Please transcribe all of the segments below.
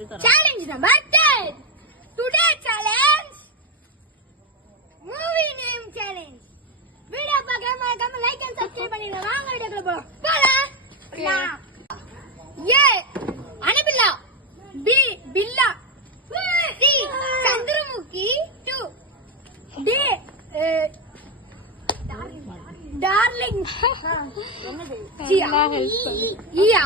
Challenge number 10. Today challenge. Movie name challenge. Video பார்க்காம like and subscribe பண்ணிடுங்க. வாங்க வீடியோக்குள்ள போலாம். போலாம். A. அனபில்லா. B. Billa. C. Chandramukhi. 2. D. Darling. என்னது? ஈயா.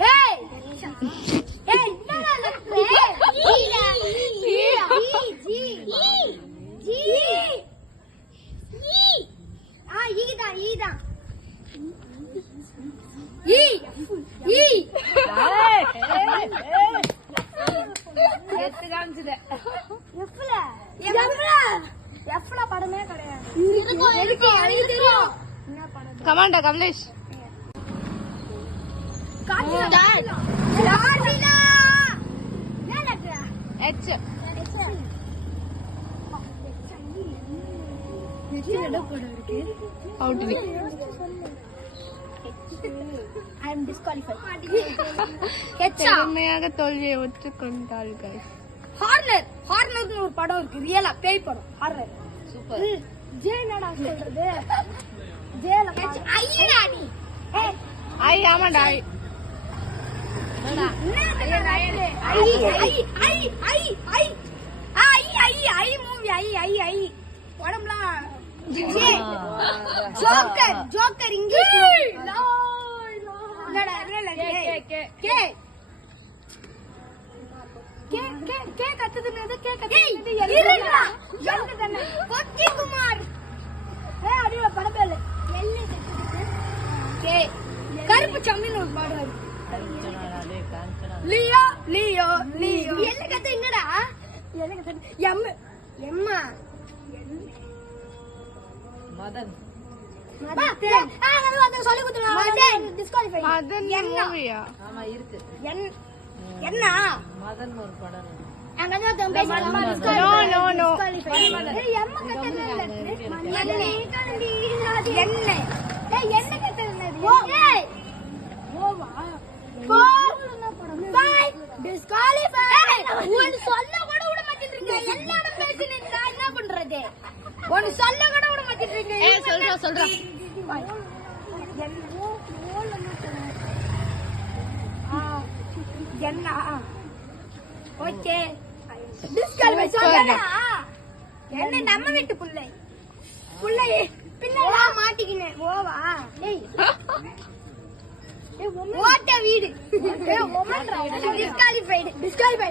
Hey! Hey, என்னடா லக்ஷ்மி? ஈதான். எத்து காமிச்சது. எஃப்ல படமே கிடையாது. எதுக்கு எனக்கு தெரியும். என்ன படம்? கமாண்டா கமலேஷ். தோல்வியை ஒற்றுக்கொண்டார்கள். ஹார்னர் ஒரு படம் இருக்கு, ரியலா பேய் படம். ஹார்னர் சூப்பர். ஜே என்னடா சொல்றது? ஜேல ஐயா நீ ஐ ஆமாடா ஐ ஜோக்கர் இங்கிலீஷ் கருப்பு சம்மின்னு ஒரு பாடம். லியோ லியோ லியோ என்ன கத்த என்னடா? எம் எம்மா மதன் மதன் சொல்லி குடுங்க. மதன் டிஸ்குவாலிஃபை. மதன் மூவியா? ஆமா இருக்கு. என்ன மதன் ஒரு படம். அங்க வந்து பேச நோ நோ நோ. ஏய் எம்மா கத்த என்ன? என்ன ஏய் என்ன கத்த என்னது? ஏய் ஓவா சொல்ல கூட விட மாட்டேன்றீங்க. எல்லாரும் பேசினீங்க, என்ன பண்றது? ஒன்னு சொல்ல கூட விட மாட்டேன்றீங்க. சொல்றா என்ன ஓகே டிஸ்குவாலிஃபை சொல்றா. என்ன நம்ம வீட்டு புள்ளை பிள்ளை மாட்டிக்கினேன். ஓவா ஏய் ஓட்ட வீடு. டிஸ்குவாலிஃபைடு.